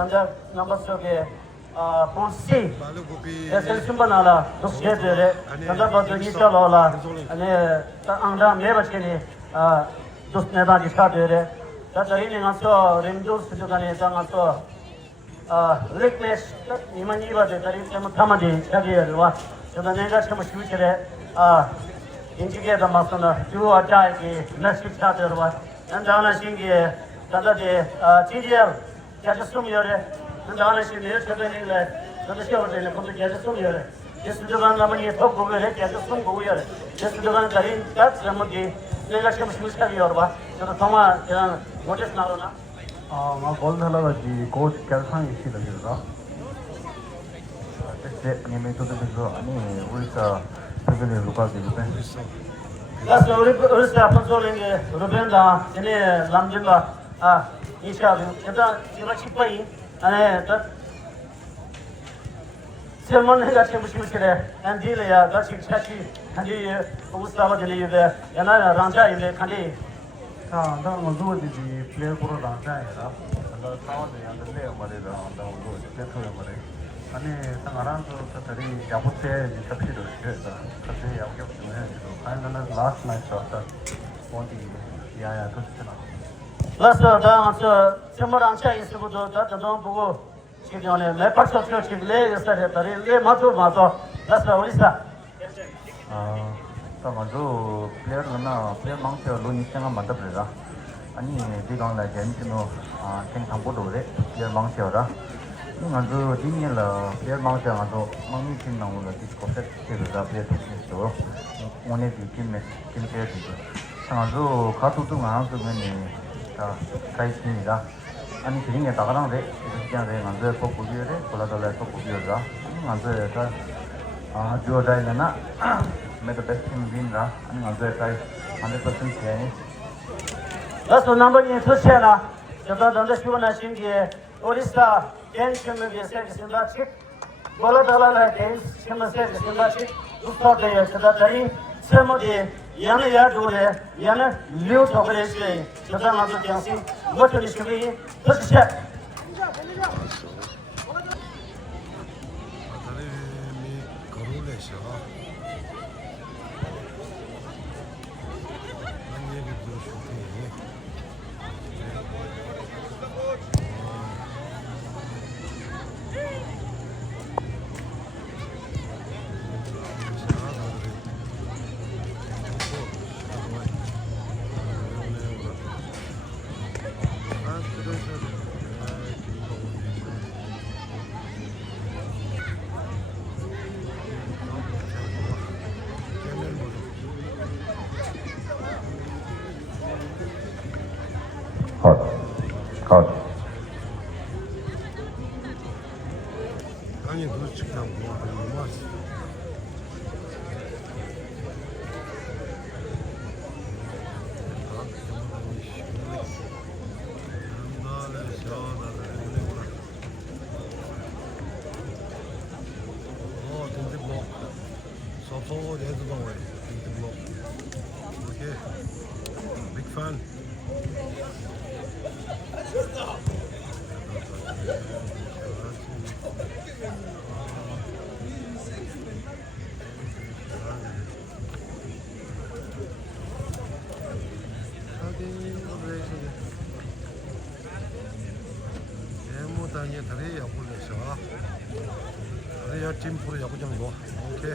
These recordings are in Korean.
남자 남바스게 본시 에셀 심바나라 도스게데레 남자바도 니샤로라 아니 안다 메바치니 도스네바 디스카데레 다자이니 가서 렌조스 주간에 당아서 리크네스 이만이바데 다리 좀 타마디 자기열와 저는 내가 참 쉬우시래 인지게다 마스나 주 아자기 나스키 차들와 난자나 신기에 다다데 지지엘 자주스미열에 난자나 신기에 저들이래 저들 시험을 컴퓨터 자주스미열에 예수도간 라마니 톡고에 자주스미 고요래 예수도간 다리 딱 잠기 내가 참 쉬우시래요와 저도 정말 그냥 모티스 나로나 막 골달라가지 코치 결상이 시작이더라. 그때 니메토도 그래서 아니 우리가 그들이 루카스 이제 Las Ursa Pansoling Rubenda, Jene Lamjimba, Isha, Chipai, and Simon Hagachimushire, and Delia, Gachi Chachi, and you, Ustava Deli there, and Ranja in the Kandi. 나 누구지 플레이 보러 나가야 해라. 나 사원에 안 돼요 말이다. 나 오늘 대표야 말이. 아니 상하란도 저들이 야부테 접시를 했다. 같이 야부게 좀 해가지고. 아니면은 라스트 나이트 왔다. 어디 야야 그렇잖아. Last 다 Simon Ranja is to do that, don't go. She only let us of church in lay yesterday, lay Matu Mato, that's the Orisa. 먼저 플레이어나 플레이어 망쳐 로니스가 만들어라. 아니 디강라 젠티노 땡탕보도 그래. 플레이어 망쳐라. 먼저 디니라 플레이어 망쳐 가서 망미팅 나오는 디스코셋 제가 플레이어 됐어. 오늘 디팀에 팀페어지. 상아도 가도도 나와서 그니 다 가이스입니다. 아니 그림에 다가랑데 그냥 먼저 포고비래. 콜라달라 포고비라. 먼저 주어다이나 Make the best team win, ra. And also try 100% chance. That's the number in Tushela. The other Shivana Shingi, Orissa, Ken Shimmy says in that chick. Boladala games, Shimma says in that chick. Look for the Sadari, Semodi, Yana Yadure, Yana, Liu Tokareshi, the Damazu Jansi, what will you be? Tushela. 아니 그렇지가 뭐 So there's the way. Okay. Big fan. 대모단이 다리 야구에서 다리야 팀프로 야구장 뭐 오케이.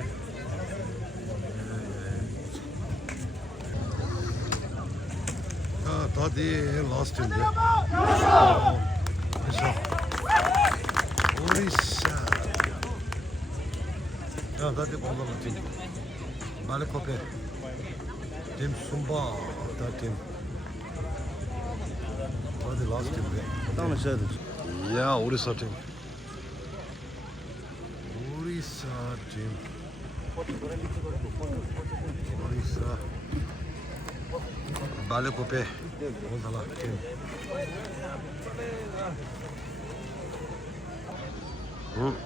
다디 lost in there. 오리사. 야, 다디 올라갔지. 말레코페. 팀 숨바 다팀. 다디 lost in there. 다음에 써야 되지. 야, 오리사 팀. 오리사 팀. 오리사. 말레코페. 온달라 팀. 응.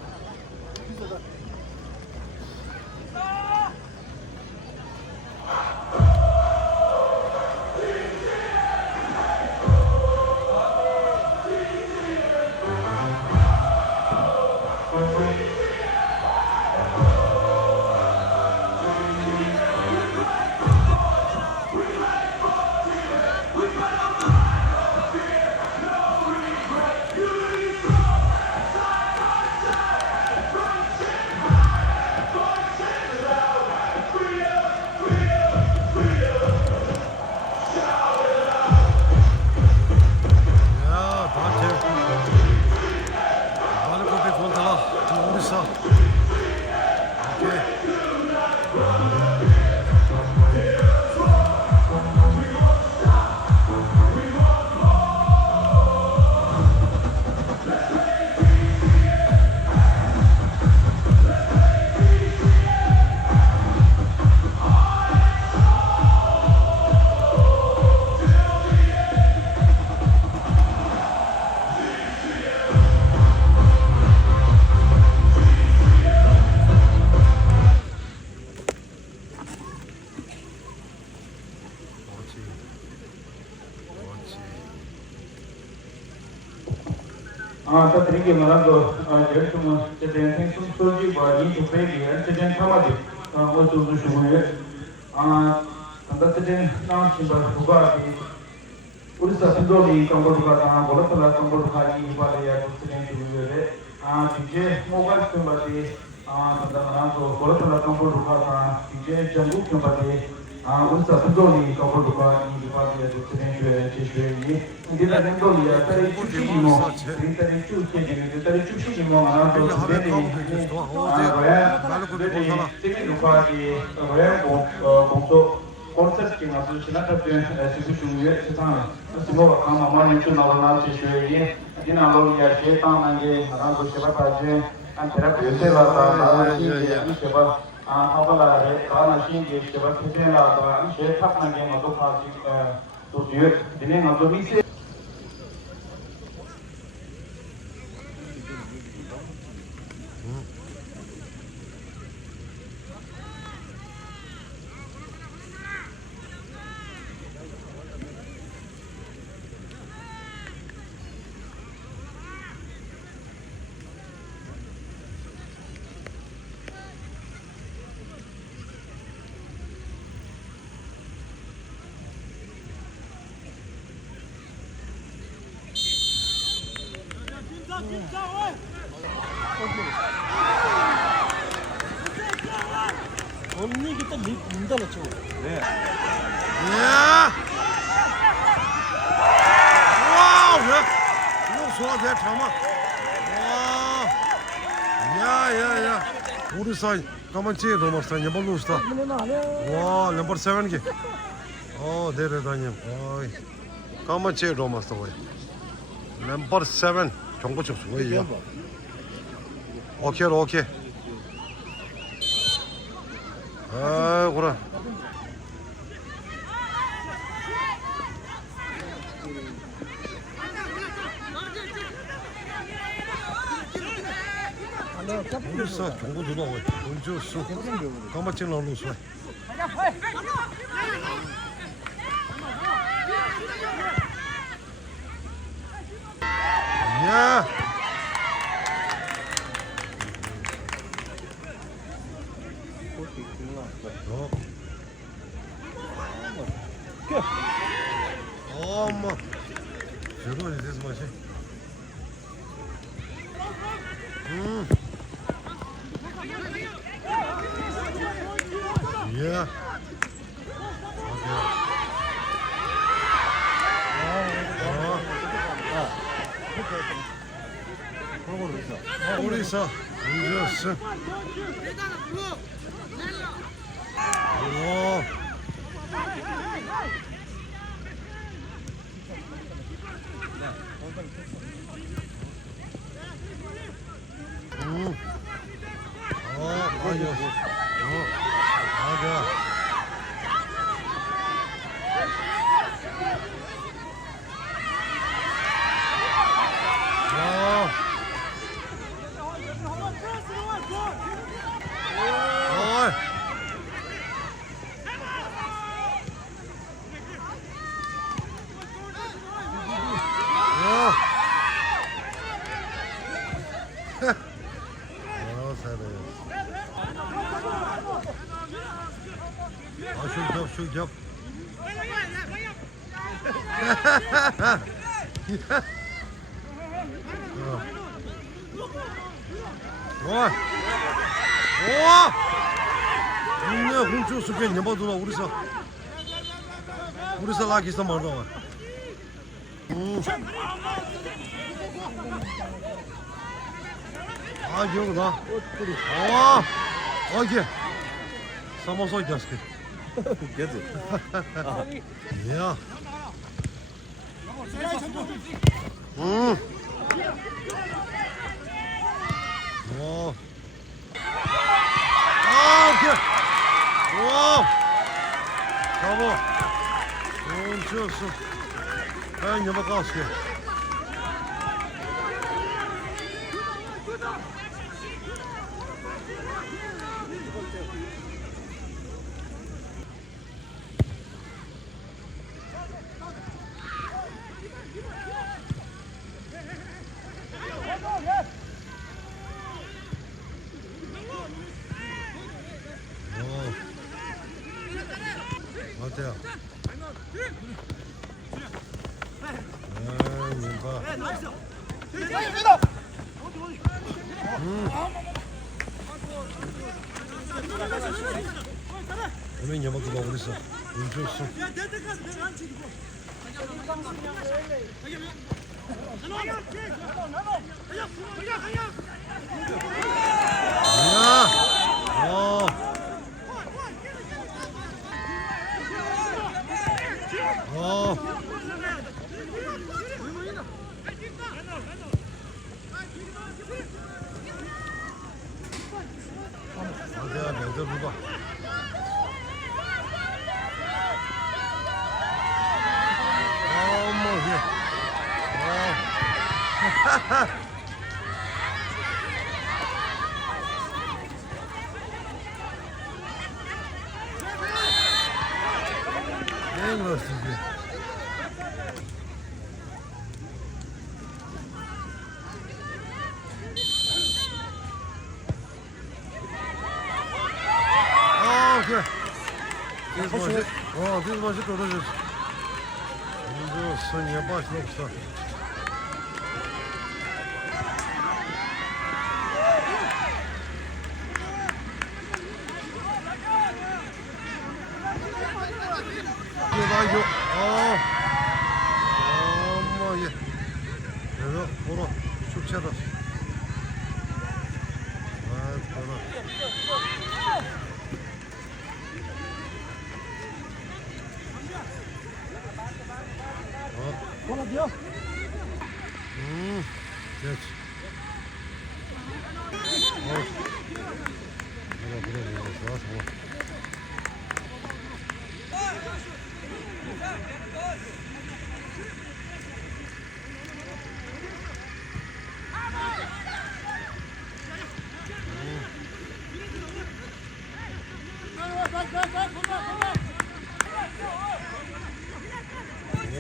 तरीके मना तो जेल तुम चेतें थे तुम सोची बारी तो पे गया चेतें थामा दे वो तो शुरू है अंदर चेतें ना चिंबा हुआ कि उड़ीसा सिंधोली कंबोडुका ता बोलतला कंबोडुका ई वाले या चेतें शुरू है पीछे मोबाइल के बारे अंदर मना तो बोलतला कंबोडुका ता पीछे जंगू के बारे उड़ीसा सिंधोली कंबोडुका ई वाले या चेतें शुरू है ये इंदिरा सिंधोली या तरी चुची मो तरी चुची ने तरी चुची मो ना तो बेटे वे तेरी रुपा की वे बोंतो कॉन्सेप्ट की ना तो चिना तब सिद्धू शुरू चितान सिद्धू काम हमारे नीचे नावना चिशे ये दिन आलो या शेता मंगे ना तो सेवा पाजे अंतरा पैसे लाता ना ये सेवा आपला है ना शिंगे सेवा किसे लाता शेता मंगे मतो फाजी तो ये दिन ना तो भी से 언니 그때 문 닫았죠. 네. 야! 와우! 이거 소화돼 잠아. 와! 야. 우리 사이 가만치 넘었어. не болуста. 와, 넘버 7기. 내려다녀. 어이. 가만치 넘었어. 넘버 7 정보 접수. 왜야? 오케이. 그래. 우리사 정보 누가 왜? 언제 수? 까맣게 나오는 수. 야. 엄마. 저도 이제 맛이. Yeah. 우리사 운전스. Şut yap. 와! 이제 홍주 속에 내버두나 우리사 라기서 말다. 여기다. 와! 이게 사모소 있다스게. 그지? 야. 와. 오케이. 와. 잡아. 좋았어. 내가 갈게. 어때요? 뭔가 오늘 여만큼 하고 있어. 운 좋소. 내가 먼저 누가? 어머 예. 네, 그렇습니다. 그래. this 맛이 떨어졌어. 이거 선이야 맛이 없어. 이거 어머 예. 그래서 보러 축제다. 보러. 그렇지. 그래, 좋아, 좋아.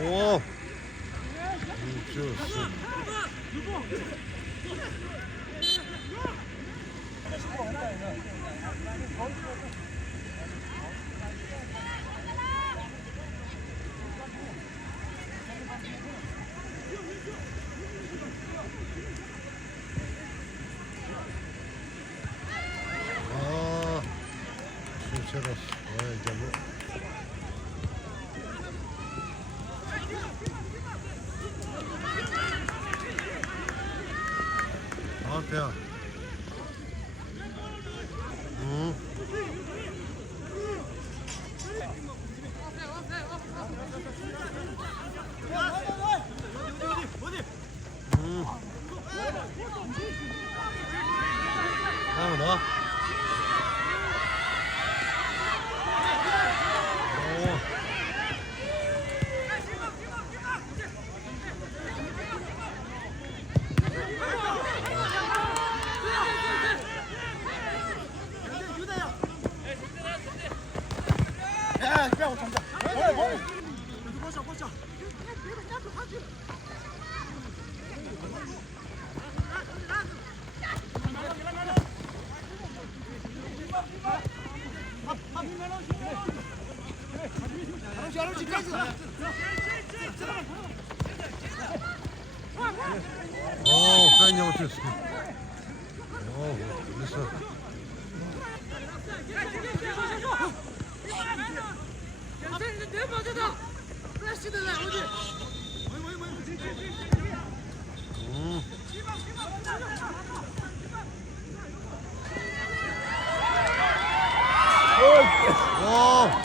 오, 좋았어. 진짜로. 이제 뭐. 배야. 나. 빨리 어땠어? 됐어.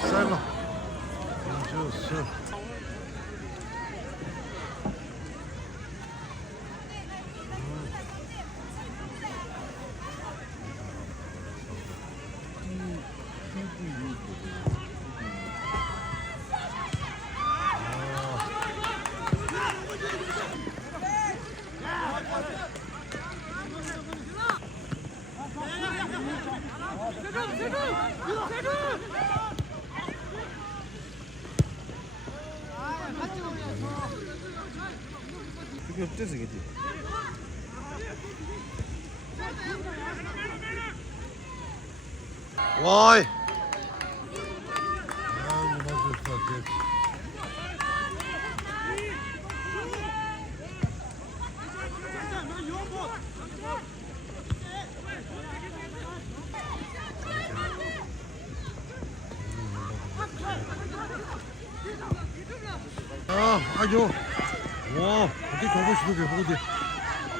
쌀마. 좋았어. 그게 어째서 이게 Vay. Ya bu nasıl ıslat? 아, 아니요. 와, 어디 가보시는 게 어디?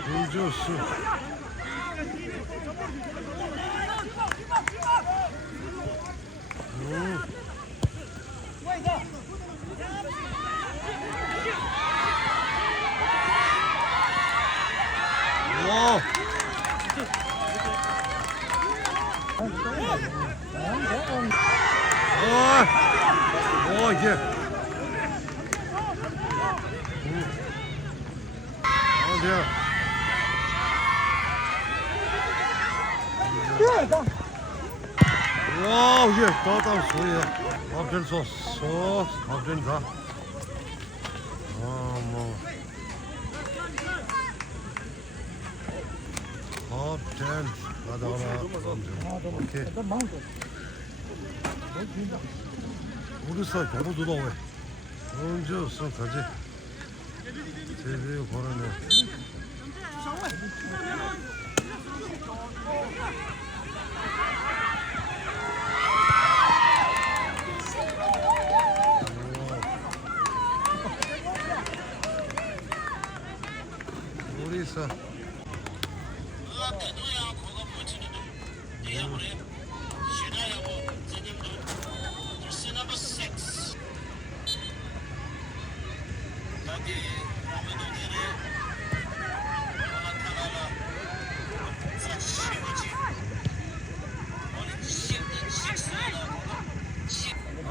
bonjour. 와. 와, 이게. 어디야? 와, 이게 따뜻한 소리야. 밥전 소스, 밥전 다. 뭐. 밥전 하나. 오케이. 우리서 공부 들어오네. 언제 써 가지? 제대로 걸어내. 우리서.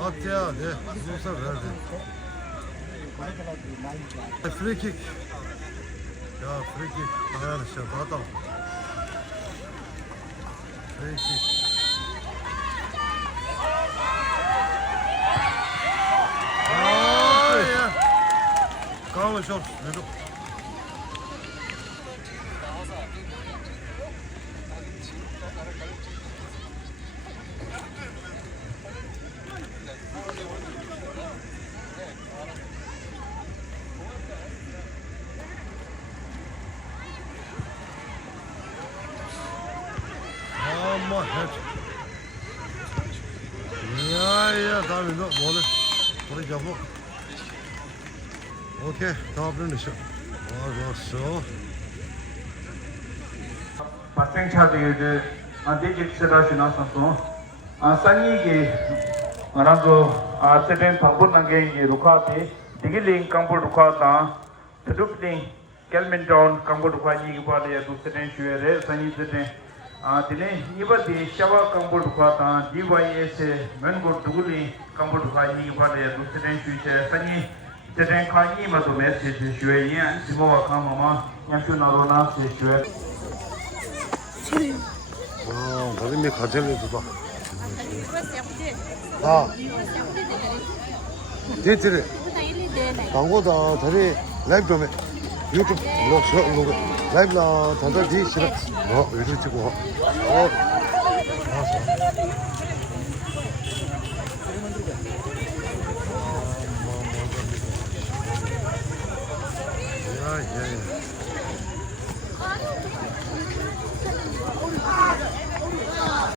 Atya de, Musa verdi. Free kick. Ya free kick. Ayar işte, adam. Free kick. Ay ya. Kalmış olsun. Ama hep. Ya, tamam no, böyle. Burayı yapma. Okey, tamam işte. Olsun. 발생 차들의 대직 세다시 나서서 산이게 말하고 세된 방문하게 루카피 디길링 강보 루카다 드룹링 켈멘톤 강보 루카지 바데 두세된 슈에레 산이 세된 디네 이바디 샤바 강보 루카다 DYS 맨고 두글리 강보 루카지 바데 두세된 슈체 산이 세된 카니 마도 메시지 슈에예 지모와 카마마 양슈나로나 슈에 다림이 가젤레도 봐. 아, 데이트래. 광고다 다리 라이브 좀 해. 유튜브 로그 라이브라 다들 디 싫어. 이리 찍고. 야.